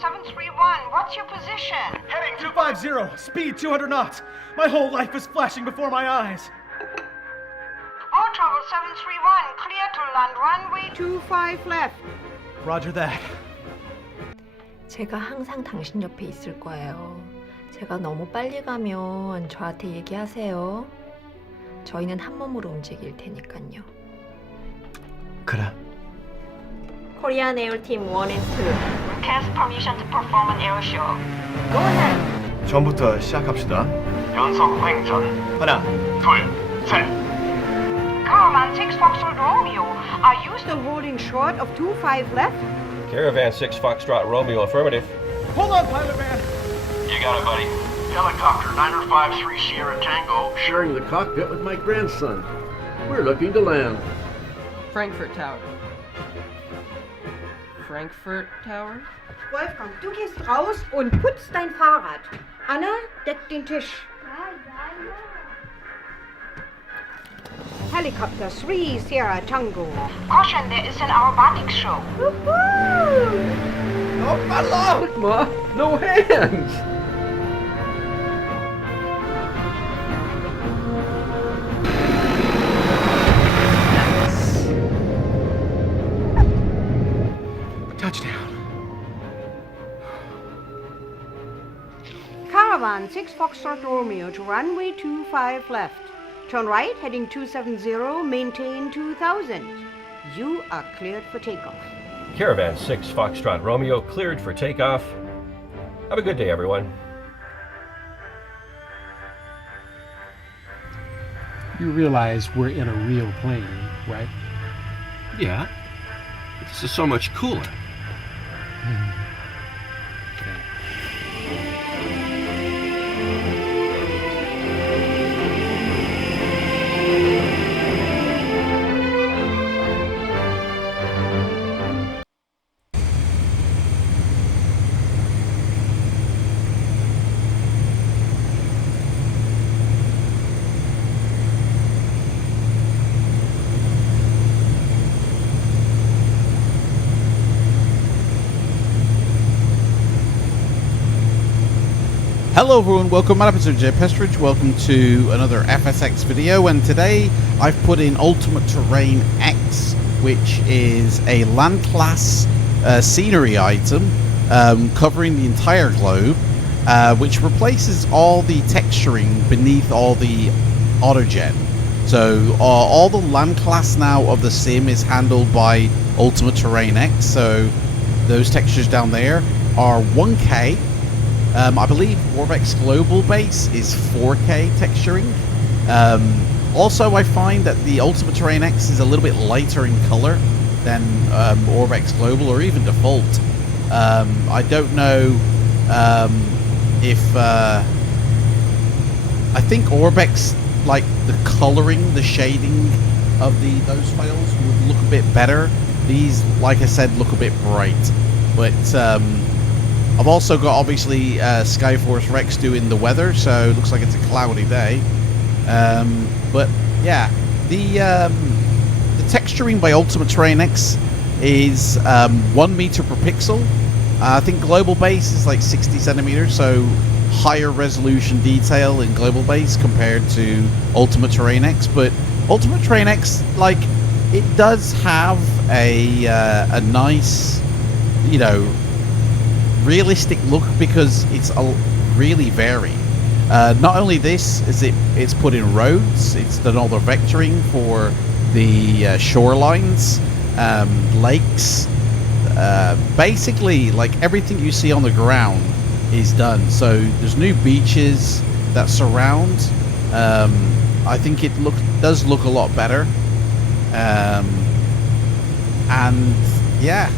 Travel 731, what's your position? Heading 250, speed 200 knots. My whole life is flashing before my eyes. Road Travel 731, clear to land runway 25 left. Roger that. 제가 항상 당신 옆에 있을 거예요. 제가 너무 빨리 가면 저한테 얘기하세요. 저희는 한 몸으로 움직일 테니까요. 그래. 코리안 에어팀 1 and 2. Request permission to perform an air show. Go ahead. 전부터 시작합시다. 연속 횡전. 하나, 둘, 셋. Caravan 6 Foxtrot Romeo, are you still holding short of 25 left? Caravan 6 Foxtrot Romeo, affirmative. Hold on, pilot man. You got it, buddy. Helicopter 953 Sierra Tango. Sharing the cockpit with my grandson. We're looking to land. Frankfurt Tower. Frankfurt Tower? Wolfgang, du gehst raus und putzt dein Fahrrad. Anna, deck den Tisch. Helicopter 3 Sierra Tango. Caution, there is an aerobatic show. Oh, hello! Look, Ma, no hands! Touchdown. Caravan 6 Foxtrot Romeo to runway 25 left. Turn right, heading 270, maintain 2000. You are cleared for takeoff. Caravan 6 Foxtrot Romeo, cleared for takeoff. Have a good day, everyone. You realize we're in a real plane, right? Yeah. This is so much cooler. Hello everyone, welcome, my name is J Pestridge, welcome to another FSX video, and today I've put in Ultimate Terrain X, which is a land class scenery item covering the entire globe, which replaces all the texturing beneath all the autogen. So all the land class now of the sim is handled by Ultimate Terrain X, so those textures down there are 1K. I believe Warbeck's global base is 4K texturing. Also, I find that the Ultimate Terrain X is a little bit lighter in color than Warbeck's global or even default. I don't know if I think Orbeck's, like, the coloring, the shading of those files would look a bit better. These, like I said, look a bit bright, but I've also got, obviously, Skyforce Rex doing the weather, so it looks like it's a cloudy day. But yeah, the texturing by Ultimate Terrain X is 1 meter per pixel. I think global base is like 60 centimeters, so higher resolution detail in global base compared to Ultimate Terrain X. But Ultimate Terrain X, like, it does have a nice, you know, realistic look because it's really varied. Not only this, is it's put in roads, it's done all the vectoring for the shorelines, lakes, basically like everything you see on the ground is done. So there's new beaches that surround. I think it does look a lot better, and yeah,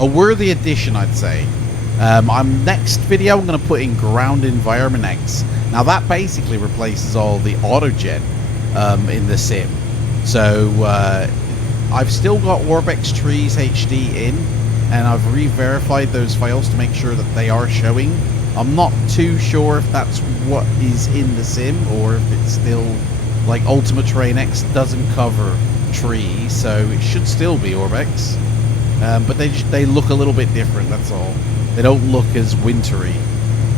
a worthy addition, I'd say. Next video I'm going to put in Ground Environment X. Now that basically replaces all the autogen in the sim. So I've still got Warbeck's Trees HD in, and I've re-verified those files to make sure that they are showing. I'm not too sure if that's what is in the sim or if it's still, like, Ultimate Terrain X doesn't cover trees, so it should still be Orbex. But they look a little bit different, that's all. They don't look as wintry.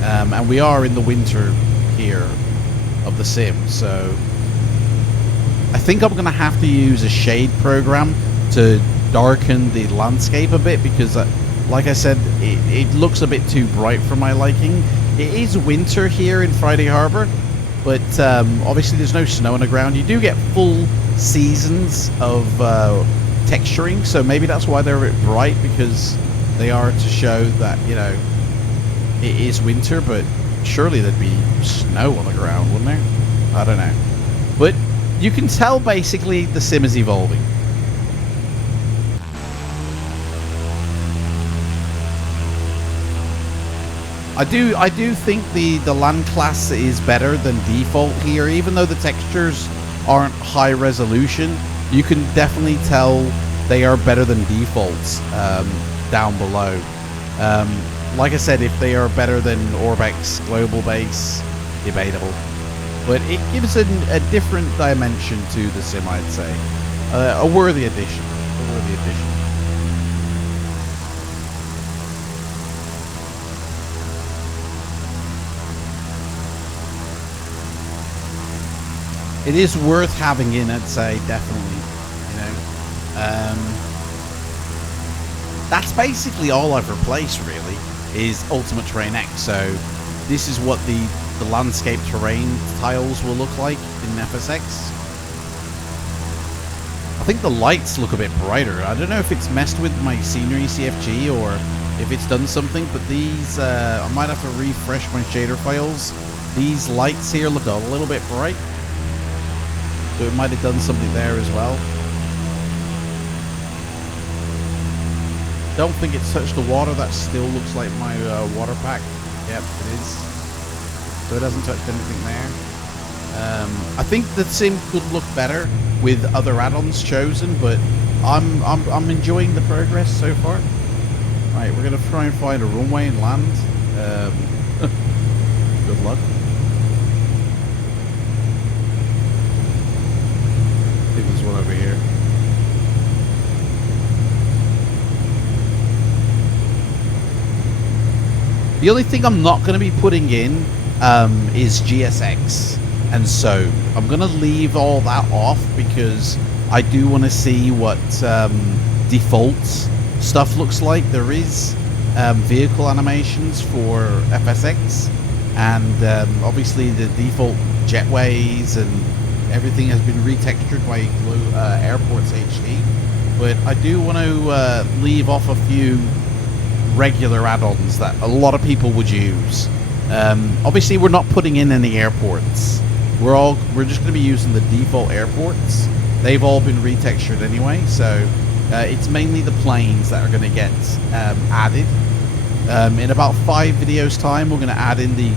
And we are in the winter here of the sim, so I think I'm going to have to use a shade program to darken the landscape a bit, because like I said, it looks a bit too bright for my liking. It is winter here in Friday Harbor, but obviously there's no snow on the ground. You do get full seasons of texturing, so maybe that's why they're a bit bright, because they are to show that, you know, it is winter, but surely there'd be snow on the ground, wouldn't there? I don't know. But you can tell basically the sim is evolving. I do think the land class is better than default here, even though the textures aren't high resolution. You can definitely tell they are better than defaults down below. Like I said, if they are better than Orbex Global Base, debatable. But it gives a different dimension to the sim, I'd say. A worthy addition. A worthy addition. It is worth having in, I'd say, definitely. You know, that's basically all I've replaced, really, is Ultimate Terrain X. So this is what the landscape terrain tiles will look like in FSX. I think the lights look a bit brighter. I don't know if it's messed with my scenery CFG or if it's done something, but these, I might have to refresh my shader files. These lights here look a little bit bright. So it might have done something there as well. Don't think it's touched the water. That still looks like my water pack. Yep, it is. So it hasn't touched anything there. I think the sim could look better with other add-ons chosen, but I'm enjoying the progress so far. Right, we're gonna try and find a runway and land. Good luck. I think there's one over here. The only thing I'm not going to be putting in is GSX, and so I'm going to leave all that off because I do want to see what default stuff looks like. There is vehicle animations for FSX, and obviously the default jetways and everything has been retextured by Airports HD, but I do want to leave off a few regular add-ons that a lot of people would use. Obviously, we're not putting in any airports. We're just going to be using the default airports. They've all been retextured anyway, so it's mainly the planes that are going to get added. In about 5 videos time, we're going to add in the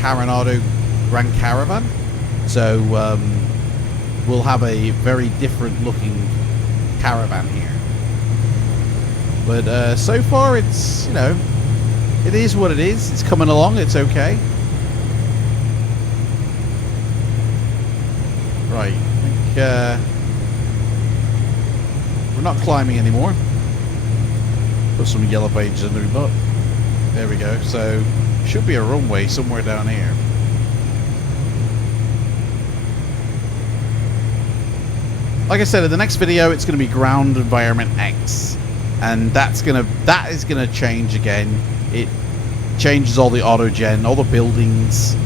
Coronado Grand Caravan. So we'll have a very different looking caravan here. But so far it's, you know, it is what it is. It's coming along, it's okay. Right, I think we're not climbing anymore. Put some yellow pages under my butt. There we go. So should be a runway somewhere down here. Like I said, in the next video, it's going to be Ground Environment X, and that is gonna change again. It changes all the auto-gen, all the buildings.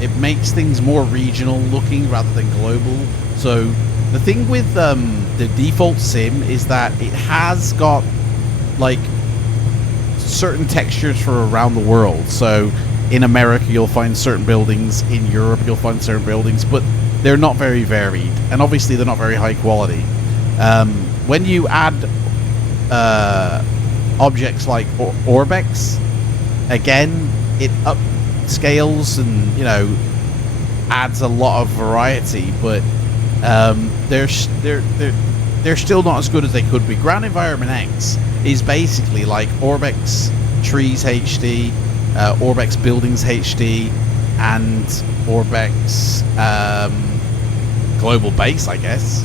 It makes things more regional looking rather than global. So the thing with the default sim is that it has got like certain textures for around the world. So in America, you'll find certain buildings. In Europe, you'll find certain buildings, but they're not very varied, and obviously they're not very high quality. When you add objects like Orbex, again, it upscales and, you know, adds a lot of variety, but they're still not as good as they could be. Ground Environment X is basically like Orbex Trees HD, Orbex Buildings HD, and Orbex Global Base, I guess.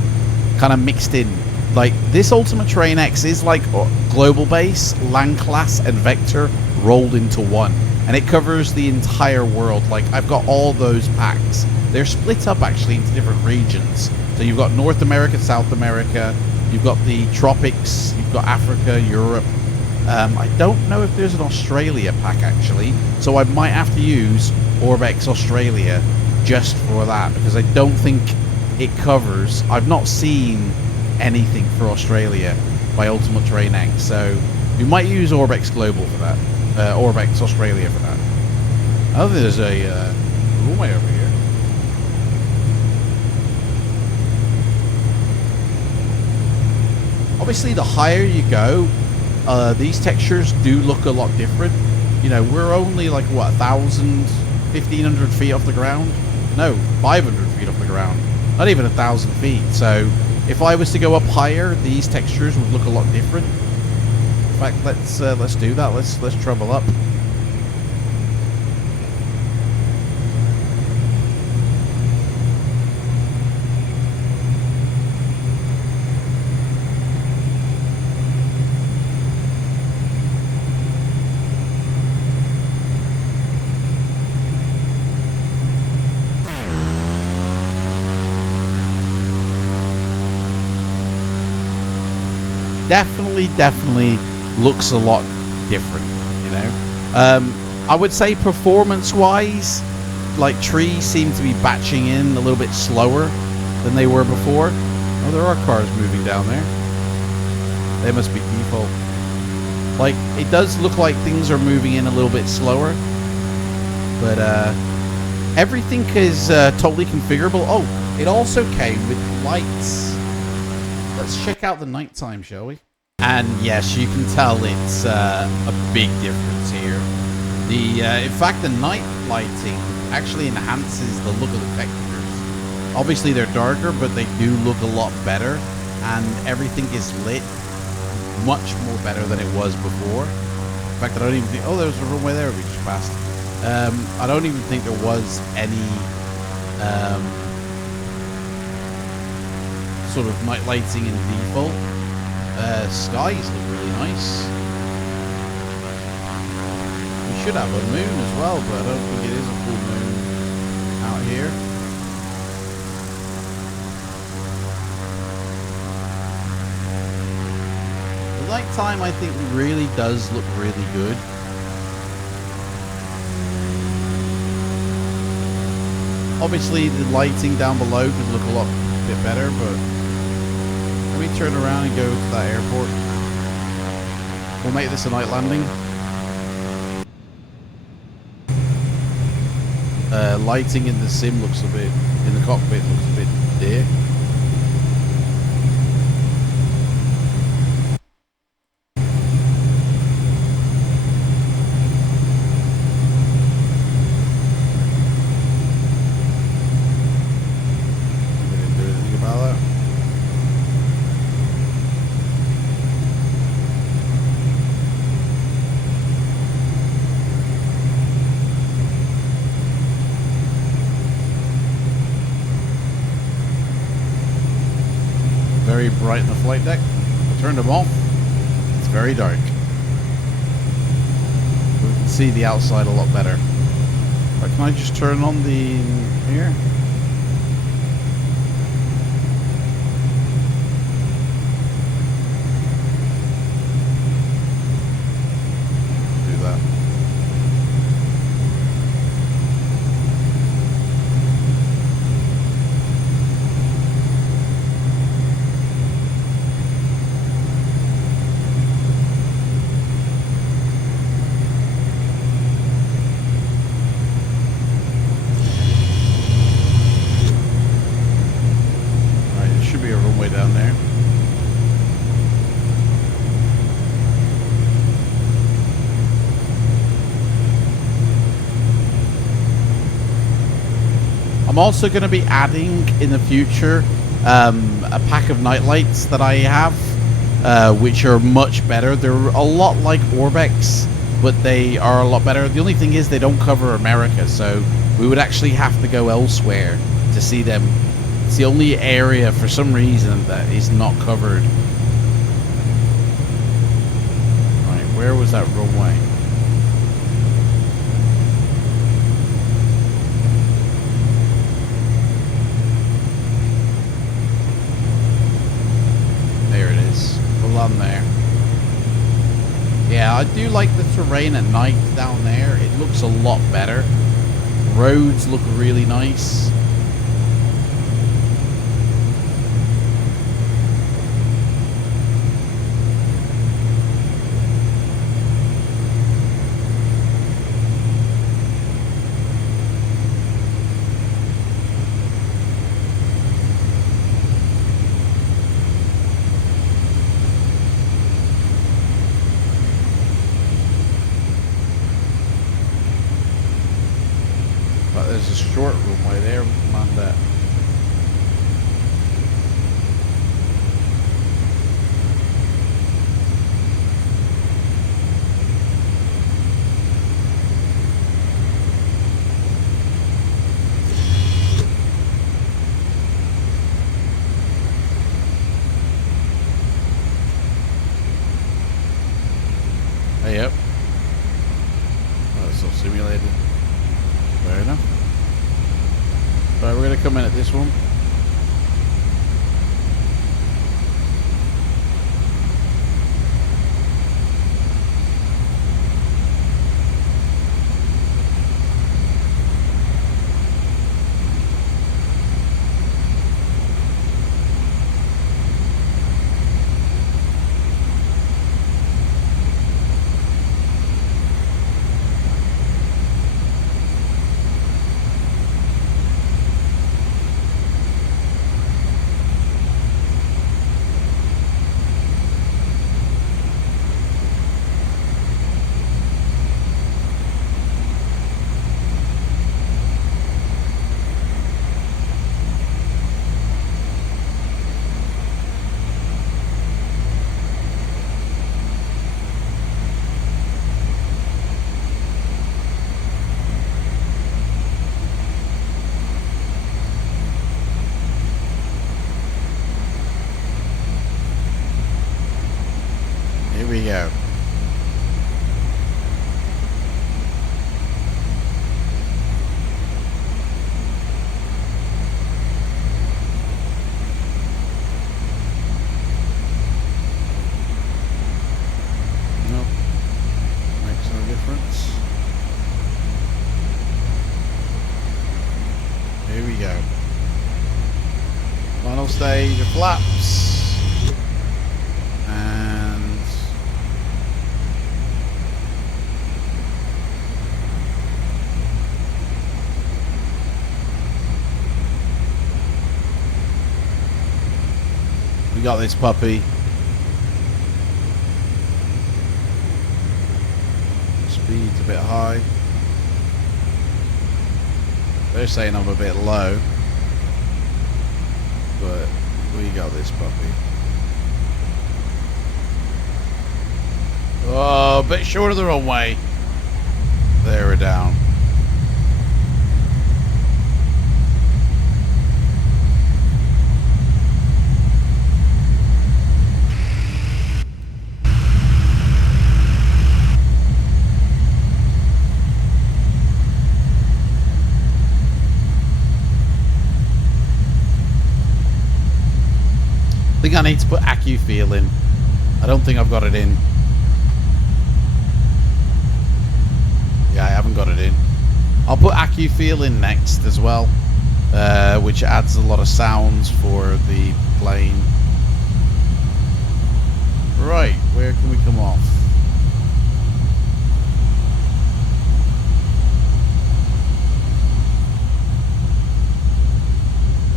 kind of mixed in. Like, this Ultimate Terrain X is like Global Base, Land Class, and Vector rolled into one. And it covers the entire world. Like, I've got all those packs. They're split up, actually, into different regions. So you've got North America, South America, you've got the tropics, you've got Africa, Europe. I don't know if there's an Australia pack, actually. So I might have to use Orbex Australia just for that, because I don't think it covers... I've not seen anything for Australia by Ultimate Terrain X, so we might use Orbex Global for that. Orbex Australia for that. I don't think there's a runway over here. Obviously, the higher you go, these textures do look a lot different. You know, we're only like, what, 1,000, 1,500 feet off the ground? No, 500 feet off the ground. Not even 1,000 feet. So, if I was to go up higher, these textures would look a lot different. In fact, let's do that. Let's travel up. Definitely looks a lot different, you know. I would say performance-wise, like, trees seem to be batching in a little bit slower than they were before. Oh, there are cars moving down there. They must be default. Like, it does look like things are moving in a little bit slower, but everything is totally configurable. Oh, it also came with lights. Let's check out the nighttime, shall we? And yes, you can tell it's a big difference here. In fact, the night lighting actually enhances the look of the textures. Obviously, they're darker, but they do look a lot better, and everything is lit much more better than it was before. In fact, I don't even think... Oh, there was a runway there we just passed. I don't even think there was any sort of night lighting in default. Skies look really nice. We should have a moon as well, but I don't think it is a full moon out here. The nighttime, I think, really does look really good. Obviously, the lighting down below could look a lot bit better, but let me turn around and go to that airport. We'll make this a night landing. Lighting in the sim looks a bit, in the cockpit looks a bit dear. Very bright in the flight deck. I turned them off. It's very dark. We can see the outside a lot better. But can I just turn on the here? Do that. Down there. I'm also going to be adding in the future a pack of night lights that I have, which are much better. They're a lot like Orbex, but they are a lot better. The only thing is they don't cover America, so we would actually have to go elsewhere to see them It's the only area for some reason that is not covered. Right, where was that runway? There it is. Pull on there. Yeah, I do like the terrain at night down there. It looks a lot better. Roads look really nice. But there's a short runway there, man. That. Hey, yep. Oh, it's all simulated. Fair enough. Right, we're going to come in at this one. Here we go. Nope. Makes no difference. Here we go. Final stage of flaps. And we got this puppy. Speed's a bit high. They're saying I'm a bit low, but we got this puppy. Oh, a bit short of the runway. There, we're down. I think I need to put AccuFeel in. I don't think I've got it in. Yeah, I haven't got it in. I'll put AccuFeel in next as well, which adds a lot of sounds for the plane. Right, where can we come off?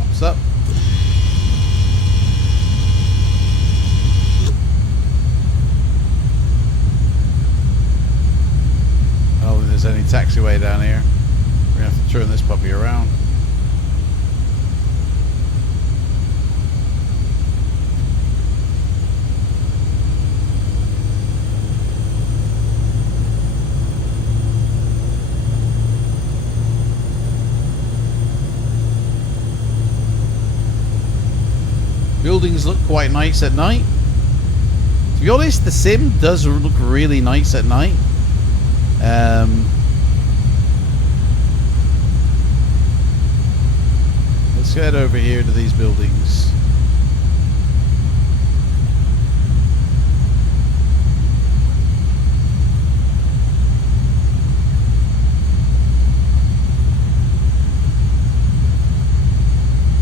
What's up? There's any taxiway down here. We're gonna have to turn this puppy around. Buildings look quite nice at night. To be honest, the sim does look really nice at night. Let's head over here to these buildings.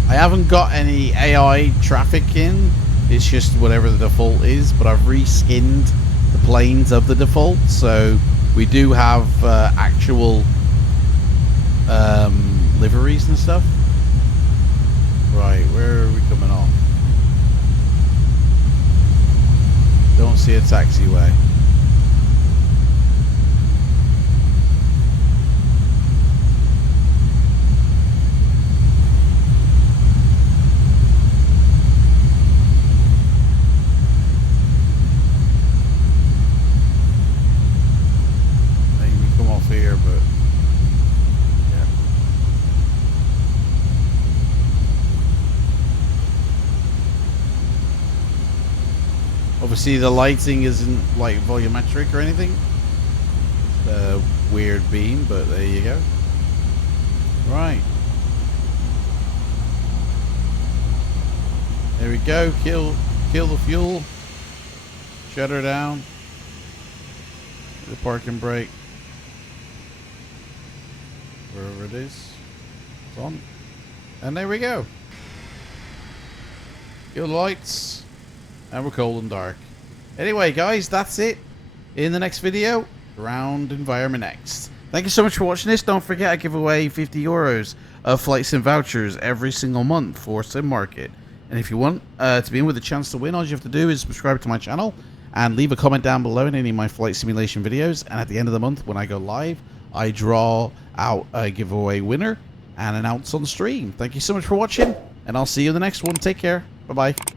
I haven't got any AI traffic in. It's just whatever the default is, but I've reskinned the planes of the default, so we do have actual liveries and stuff. Right, where are we coming off? Don't see a taxiway. Here, but yeah. Obviously the lighting isn't like volumetric or anything. It's a weird beam, but there you go. Right. There we go. Kill the fuel. Shut her down. The parking brake. Wherever it is, it's on, and there we go. Kill the lights, and we're cold and dark. Anyway, guys, that's it. In the next video, round Environment Next. Thank you so much for watching this. Don't forget, I give away 50 euros of Flight Sim vouchers every single month for Sim Market. And if you want to be in with a chance to win, all you have to do is subscribe to my channel and leave a comment down below in any of my flight simulation videos. And at the end of the month, when I go live, I draw out a giveaway winner and announce on stream. Thank you so much for watching, and I'll see you in the next one. Take care. Bye-bye.